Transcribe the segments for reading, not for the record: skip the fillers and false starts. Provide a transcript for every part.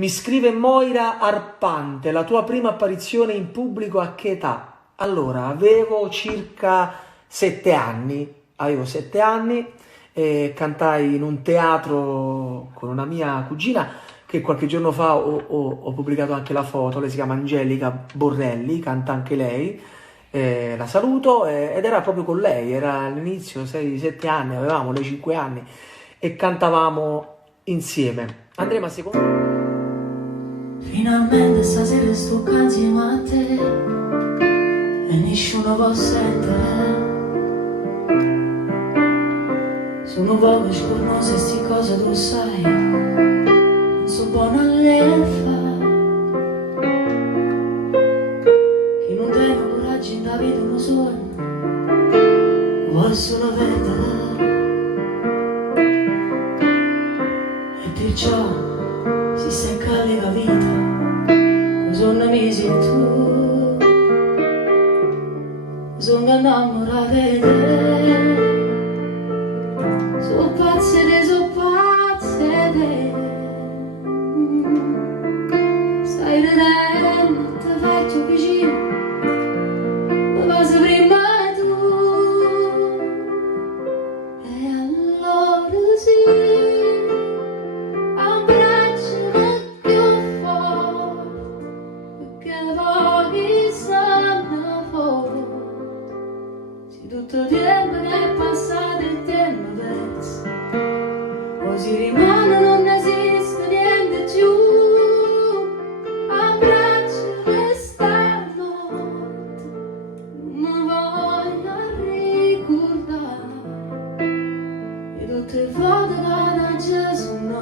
Mi scrive Moira Arpante, la tua prima apparizione in pubblico a che età? Allora, avevo circa 7 anni, e cantai in un teatro con una mia cugina che qualche giorno fa ho pubblicato anche la foto, lei si chiama Angelica Borrelli, canta anche lei, la saluto, ed era proprio con lei, era all'inizio 6-7 anni, avevamo lei 5 anni e cantavamo insieme. Andremo a secondo. Finalmente stasera sto insieme a te e nessuno può sentire. Sono poco scornose sti cose tu sai, non so buona all'elfa. Che non tengo coraggio in da vita uno sogno, vuoi solo perdere. E perciò si secca la vita, sono mesi e tu, sono innamorata di te. So pazze di stai ridendo, ti faccio vicino, ma cosa prima tu, e allora sì, abbracciami più forte, perché pochi sanno fuori, se tutto il tempo che è passato il tempo perso, o si rimane non esiste niente più. Abbracciami stanotte, mi voglio ricordare di tutte le volte che non ci sono,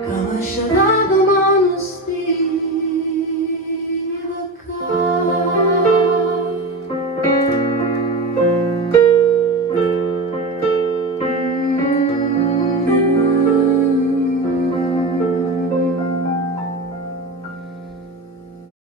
che mi